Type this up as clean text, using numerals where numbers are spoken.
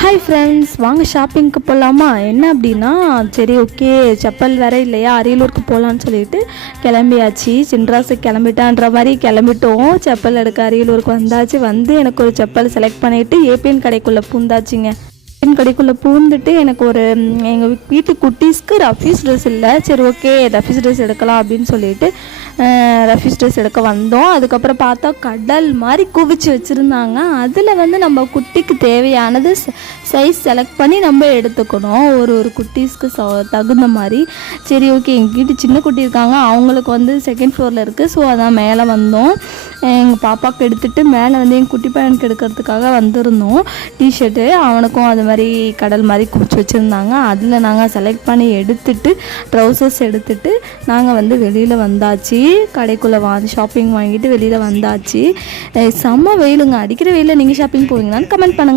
Hi friends, வாங்க ஷாப்பிங்க்கு போகலாமா? என்ன அப்படின்னா, சரி ஓகே, செப்பல் வேறு இல்லையா, அரியலூருக்கு போகலான்னு சொல்லிட்டு கிளம்பியாச்சு. சின்ராஸுக்கு கிளம்பிட்டான்ற மாதிரி கிளம்பிட்டோம். செப்பல் எடுக்க அரியலூருக்கு வந்தாச்சு. எனக்கு ஒரு செப்பல் செலக்ட் பண்ணிவிட்டு ஏபிஎன் கடைக்குள்ளே பூந்தாச்சுங்க. கடைக்குள்ளே பூந்துட்டு எனக்கு ஒரு எங்கள் வீட்டு குட்டீஸ்க்கு ரஃபீஸ் ட்ரெஸ் இல்லை. சரி ஓகே, ரஃபீஸ் ட்ரெஸ் எடுக்கலாம் அப்படின்னு சொல்லிட்டு ரஃபீஸ் ட்ரெஸ் எடுக்க வந்தோம். அதுக்கப்புறம் பார்த்தா கடல் மாதிரி குவிச்சு வச்சுருந்தாங்க. அதில் நம்ம குட்டிக்கு தேவையானது சைஸ் செலக்ட் பண்ணி நம்ம எடுத்துக்கணும், ஒரு குட்டீஸ்க்கு தகுந்த மாதிரி. சரி ஓகே, எங்கள் வீட்டு சின்ன குட்டி இருக்காங்க, அவங்களுக்கு செகண்ட் ஃப்ளோரில் இருக்குது. ஸோ அதான் மேலே வந்தோம். எங்கள் பாப்பாவுக்கு எடுத்துகிட்டு மேலே எங்கள் குட்டி பையனுக்கு எடுக்கிறதுக்காக வந்திருந்தோம். டிஷர்ட்டு அவனுக்கும் அது மாதிரி கடல் மாதிரி குவிச்சு வச்சுருந்தாங்க. அதில் நாங்கள் செலக்ட் பண்ணி எடுத்துகிட்டு ட்ரௌசர்ஸ் எடுத்துகிட்டு நாங்கள் வெளியில் வந்தாச்சு. கடைக்குள்ளே ஷாப்பிங் வாங்கிட்டு வெளியில் வந்தாச்சு. செம்ம வெயிலுங்க. அடிக்கிற வெயிலில் நீங்கள் ஷாப்பிங் போவீங்களான்னு கமெண்ட் பண்ணுங்கள்.